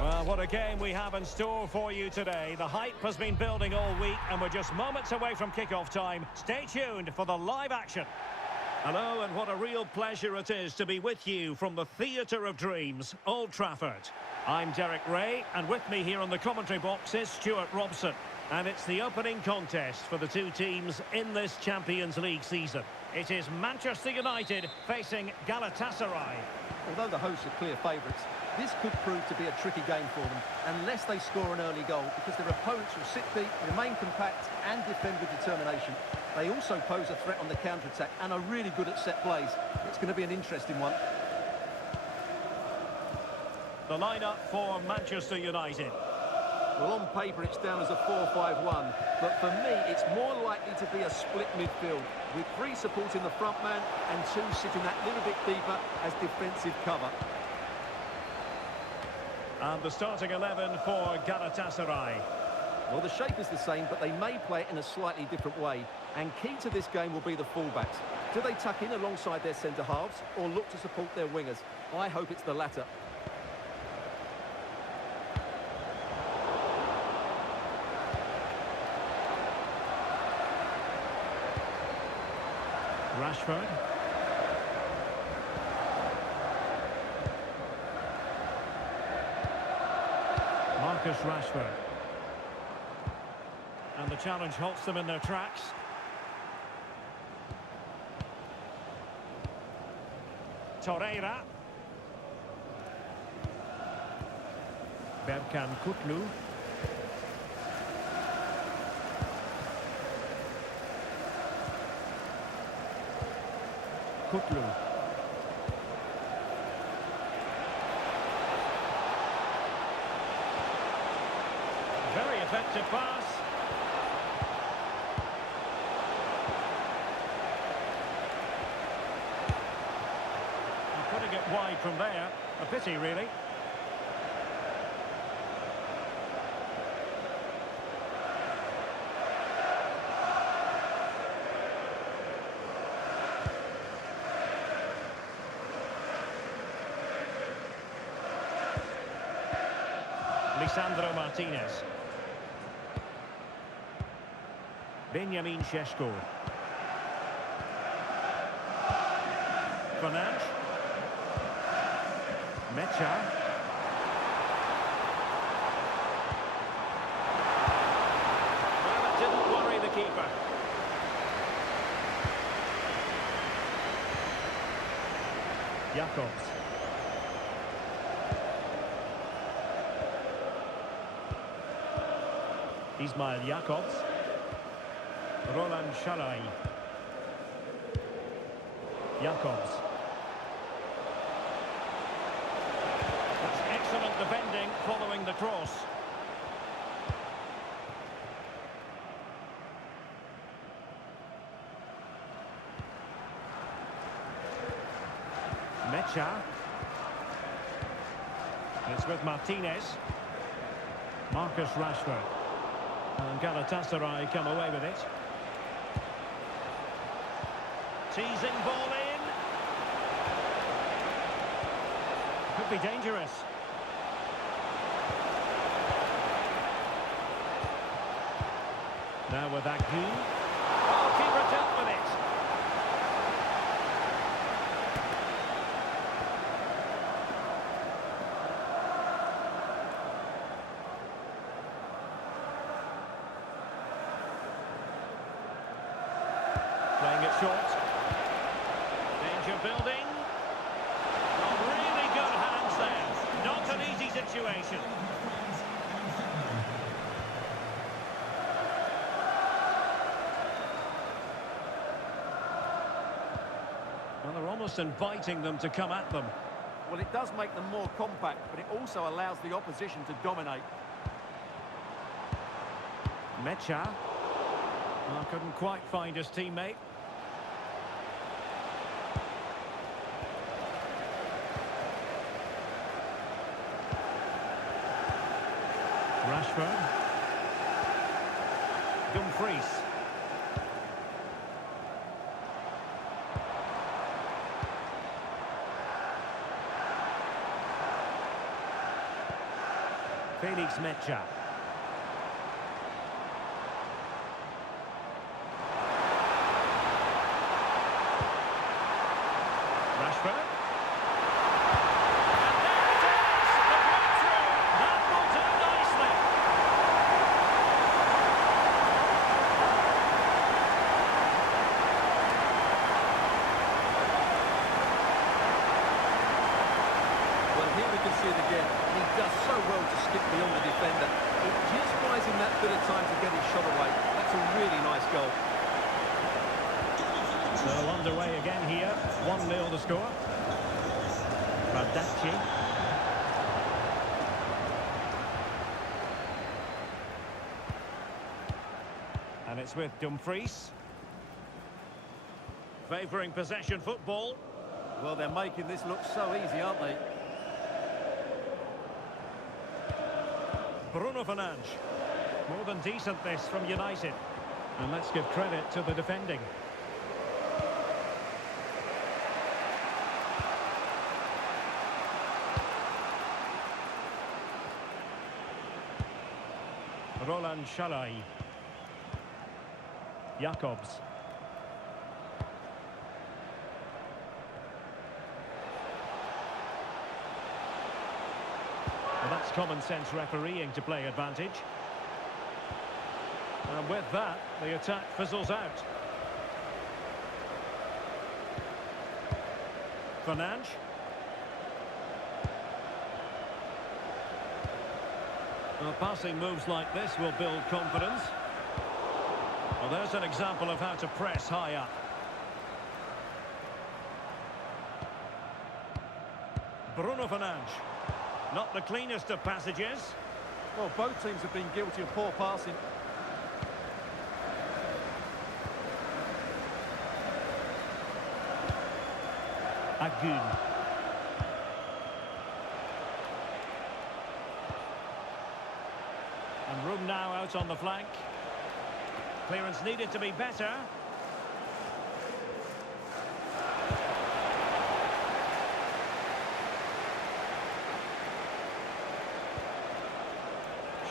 Well, what a game we have in store for you today. The hype has been building all week and we're just moments away from kick-off time. Stay tuned for the live action. Hello, and what a real pleasure it is to be with you from the Theatre of Dreams, Old Trafford. I'm Derek Ray, and with me here on the commentary box is Stuart Robson. And it's the opening contest for the two teams in this Champions League season. It is Manchester United facing Galatasaray. Although the hosts are clear favourites, this could prove to be a tricky game for them, unless they score an early goal, because their opponents will sit deep, remain compact and defend with determination. They also pose a threat on the counter-attack and are really good at set plays. It's going to be an interesting one. The lineup for Manchester United. Well, on paper it's down as a 4-5-1, but for me it's more likely to be a split midfield, with three supporting the front man and two sitting that little bit deeper as defensive cover. And the starting 11 for Galatasaray. Well, the shape is the same, but they may play it in a slightly different way. And key to this game will be the fullbacks. Do they tuck in alongside their centre-halves or look to support their wingers? I hope it's the latter. Rashford. Marcus Rashford. And the challenge halts them in their tracks. Torreira. Berkan Kutlu. Kutlu. Very effective pass. And putting it wide from there. A pity, really. Lisandro Martinez. Benjamin Šeško. Fernandes. Mecha. Well, it didn't worry the keeper. Jakobs. Ismail Jakobs. Roland Shalai. Jakobs. That's excellent defending following the cross. Mecha. It's with Martinez. Marcus Rashford. And Galatasaray come away with it. Teasing ball in. Could be dangerous. Now with Agu. Oh, keeper dealt with it. Playing it short. Danger building. Oh, really good hands there. Not an easy situation. Well, they're almost inviting them to come at them. Well, it does make them more compact, but it also allows the opposition to dominate. Mecha. Well, couldn't quite find his teammate. Rashford. Dumfries. Felix Mecha. Rashford. And there it is! The breakthrough! That will do nicely. Well, here we can see it again. He does so well to skip beyond the defender. It just buys him that bit of time to get his shot away. That's a really nice goal. So underway again here. 1-0 the score. Radacci. And it's with Dumfries. Favouring possession football. Well, they're making this look so easy, aren't they? Bruno Fernandes. More than decent this from United. And let's give credit to the defending. Roland Shalai. Jacobs. Well, that's common sense refereeing to play advantage. And with that, the attack fizzles out. Fernandes. Well, passing moves like this will build confidence. Well, there's an example of how to press high up. Bruno Fernandes. Not the cleanest of passages. Well, both teams have been guilty of poor passing. Agun. And room now out on the flank. Clearance needed to be better.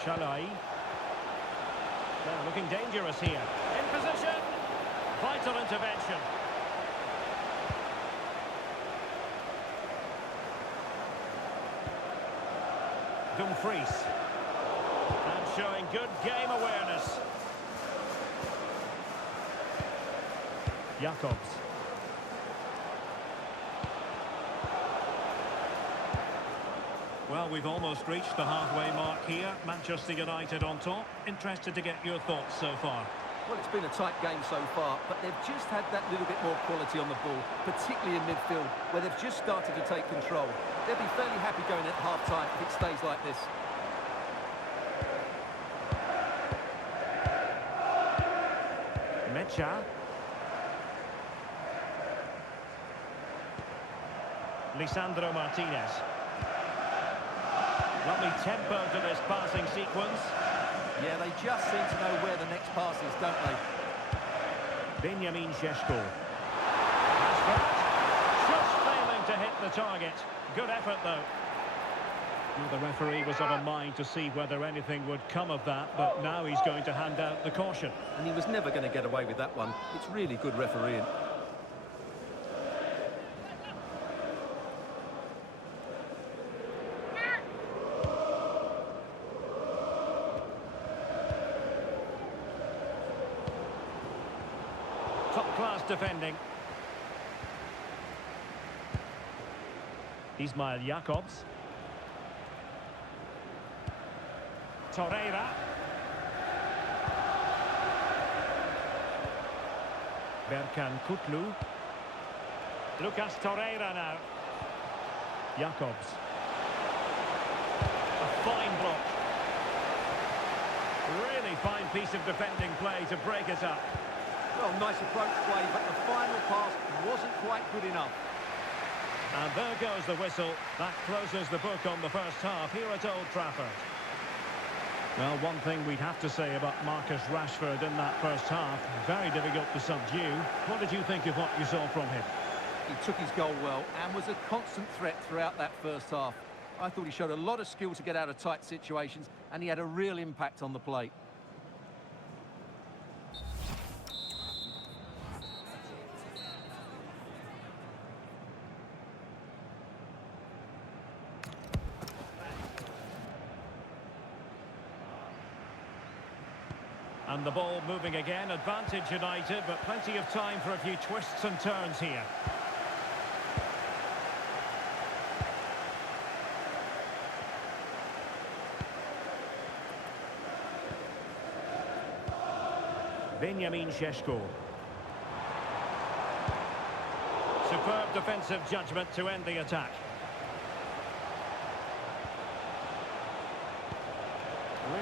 Shalai. They're looking dangerous here. In position. Vital intervention. Dumfries. And showing good game awareness. Jacobs. Well, we've almost reached the halfway mark here. Manchester United on top. Interested to get your thoughts so far. Well, it's been a tight game so far, but they've just had that little bit more quality on the ball, particularly in midfield, where they've just started to take control. They'll be fairly happy going at half-time if it stays like this. Mecha. Lisandro Martinez. Lovely tempo to this passing sequence. Yeah, they just seem to know where the next pass is, don't they? Benjamin Šeško. Just failing to hit the target. Good effort, though. Well, the referee was of a mind to see whether anything would come of that, but now he's going to hand out the caution. And he was never going to get away with that one. It's really good refereeing. Top-class defending. Ismail Jacobs. Torreira. Berkan Kutlu. Lucas Torreira now. Jacobs. A fine block. Really fine piece of defending play to break it up. Well, nice approach play, but the final pass wasn't quite good enough. And there goes the whistle. That closes the book on the first half here at Old Trafford. Well, one thing we'd have to say about Marcus Rashford in that first half, very difficult to subdue. What did you think of what you saw from him? He took his goal well and was a constant threat throughout that first half. I thought he showed a lot of skill to get out of tight situations, and he had a real impact on the plate. And the ball moving again, advantage United, but plenty of time for a few twists and turns here. Benjamin Šeško. Superb defensive judgment to end the attack.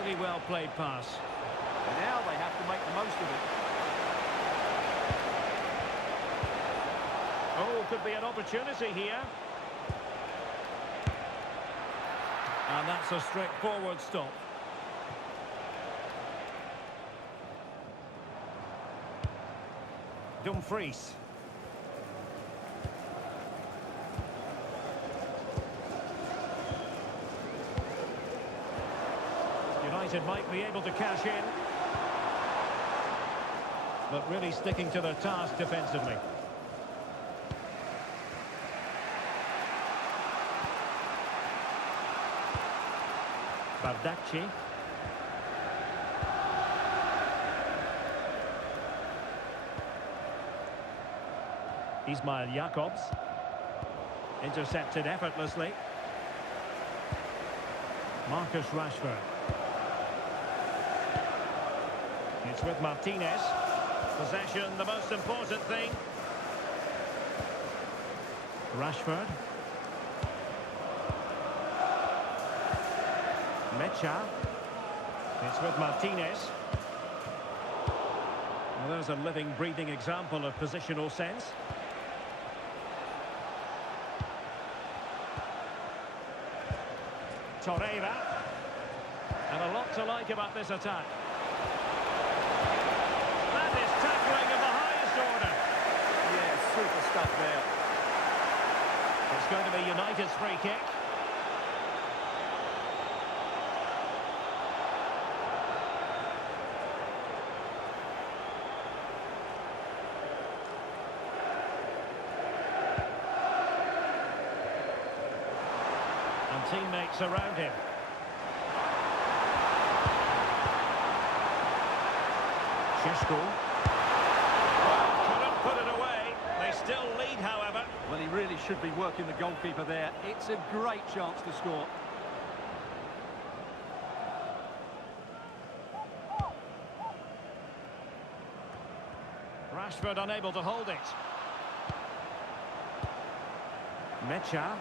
Really well played pass. Now they have to make the most of it. Oh, could be an opportunity here. And that's a straightforward stop. Dumfries. United might be able to cash in. But really sticking to their task defensively. Bardacci. Ismail Jakobs. Intercepted effortlessly. Marcus Rashford. It's with Martinez. Possession, the most important thing. Rashford. Mecha. It's with Martinez. Well, there's a living, breathing example of positional sense. Torreira. And a lot to like about this attack. That is tackling of the highest order. Yeah, super stuff there. It's going to be United's free kick. And teammates around him. Šeško. Couldn't put it away. They still lead, however. Well, he really should be working the goalkeeper there. It's a great chance to score. Rashford unable to hold it. Mecha.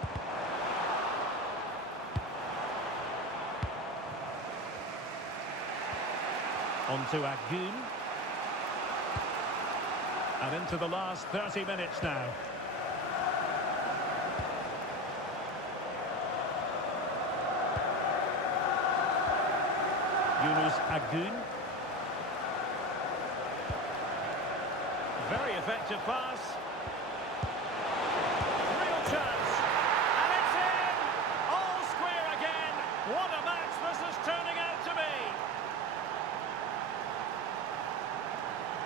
On to Agun. And into the last 30 minutes now. Yunus Agun. Very effective pass. Real chance. And it's in! All square again. What a match this is turning out to be.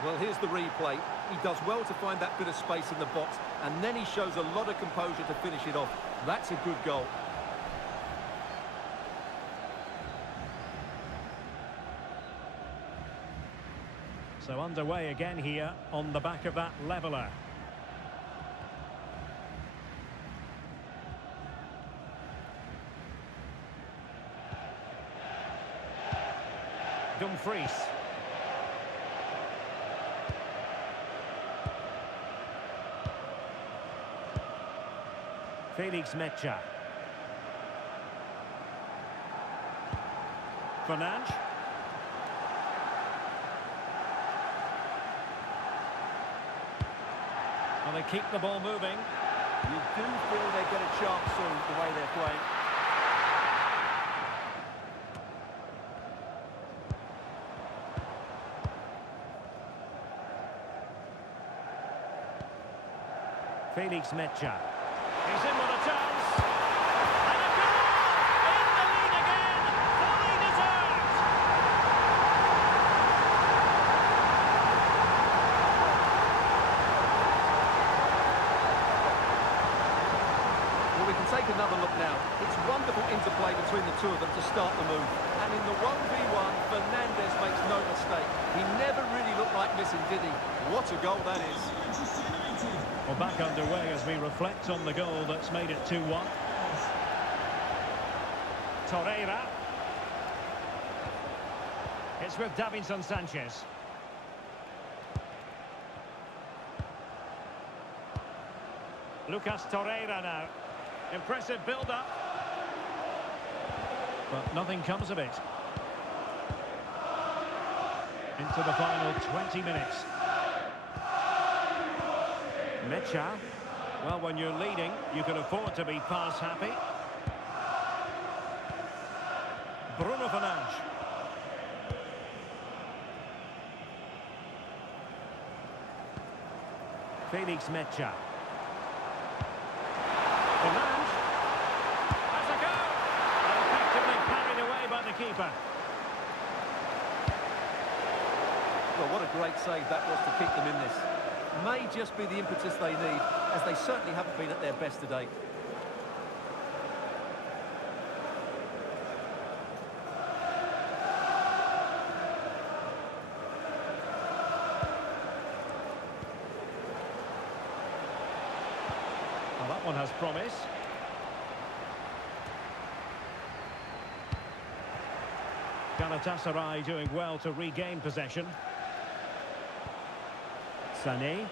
Well, here's the replay. He does well to find that bit of space in the box, and then he shows a lot of composure to finish it off. That's a good goal. So underway again here on the back of that leveller. Dumfries. Felix Mecha. Fernandes. Well, they keep the ball moving. You do feel they get a chance soon, the way they're playing. Felix Mecha. He's in with a chance. And a goal! another look now. It's wonderful interplay between the two of them to start the move. And in the 1v1, Fernandes makes no mistake. He never really looked like missing, did he? What a goal that is. Well, back underway as we reflect on the goal that's made it 2-1. Torreira. It's with Davinson Sanchez. Lucas Torreira now. Impressive build-up. But nothing comes of it. Into the final 20 minutes. Mecha. Well, when you're leading, you can afford to be pass happy. Bruno Fernandes. Felix Mecha. Fernandes. Has a go! Effectively carried away by the keeper. Well, what a great save that was to keep them in this. May just be the impetus they need, as they certainly haven't been at their best today. Well, that one has promise. Galatasaray doing well to regain possession. Sané.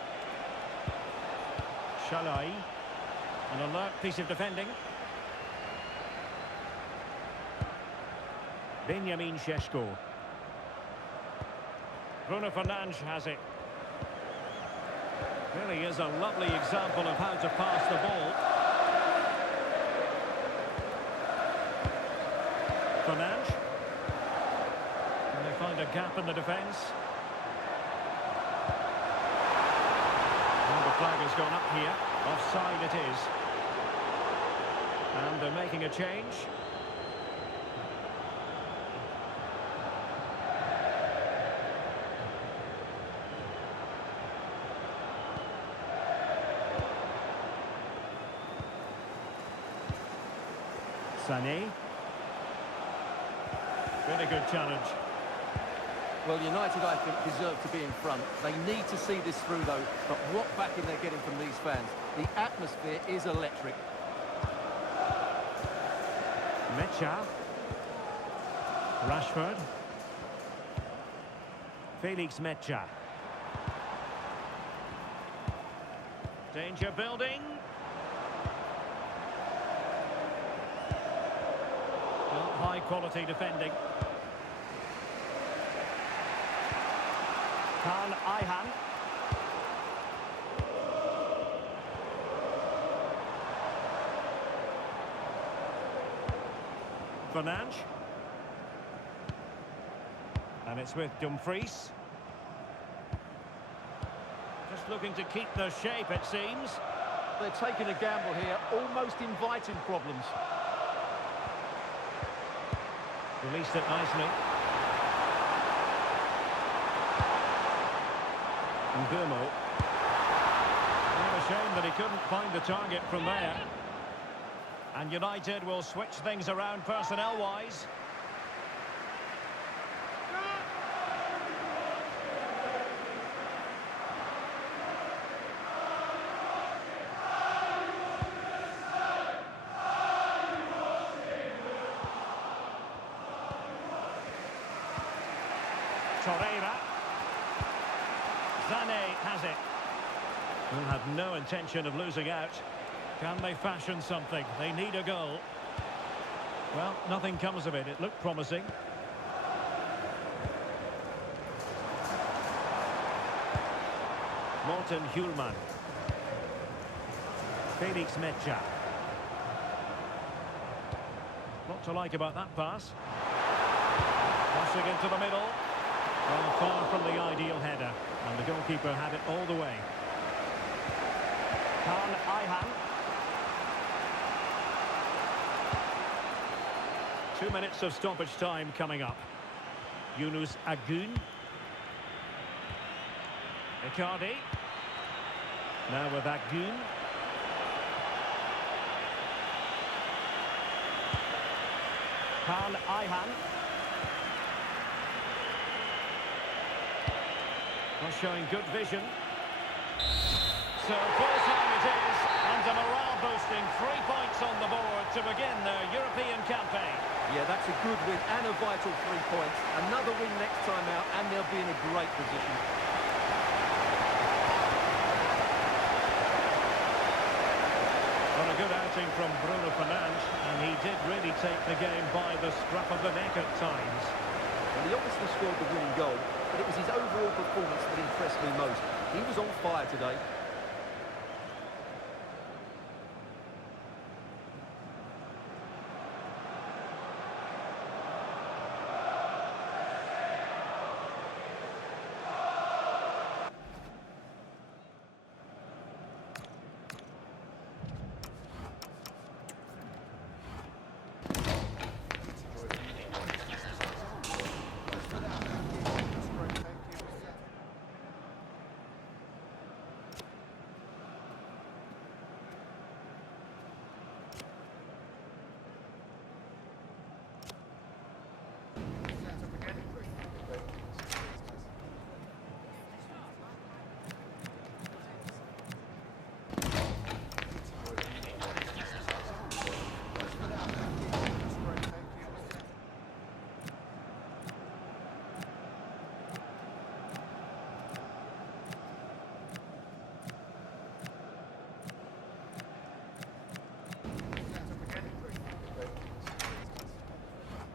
Shalai. An alert piece of defending. Benjamin Šeško. Bruno Fernandes has it. Really is a lovely example of how to pass the ball. Fernandes. Can they find a gap in the defence? And the flag has gone up here. Offside it is. And they're making a change. Sané. Really good challenge. Well, United, I think, deserve to be in front. They need to see this through, though. But what backing they're getting from these fans. The atmosphere is electric. Mecha. Rashford. Felix Mecha. Danger building. Well, high quality defending. Kaan Ayhan. Fernandes. And it's with Dumfries. Just looking to keep the shape, it seems. They're taking a gamble here, almost inviting problems. Released it nicely. Nguemo. What a shame that he couldn't find the target from there. And United will switch things around personnel-wise. Torreira. Sané has it. Who had no intention of losing out. Can they fashion something? They need a goal. Well, nothing comes of it. It looked promising. Morten Hjulman. Felix Mecha. What to like about that pass? Crossing into the middle. Well, far from the ideal header. And the goalkeeper had it all the way. Kaan Ayhan. 2 minutes of stoppage time coming up. Yunus Agun. Icardi. Now with Agun. Han Ihan. Not showing good vision. So full time it is, and a morale-boosting 3 points on the board to begin their European campaign. Yeah, that's a good win and a vital 3 points. Another win next time out, and they'll be in a great position. Well, a good outing from Bruno Fernandes, and he did really take the game by the scruff of the neck at times. Well, he obviously scored the winning goal, but it was his overall performance that impressed me most. He was on fire today.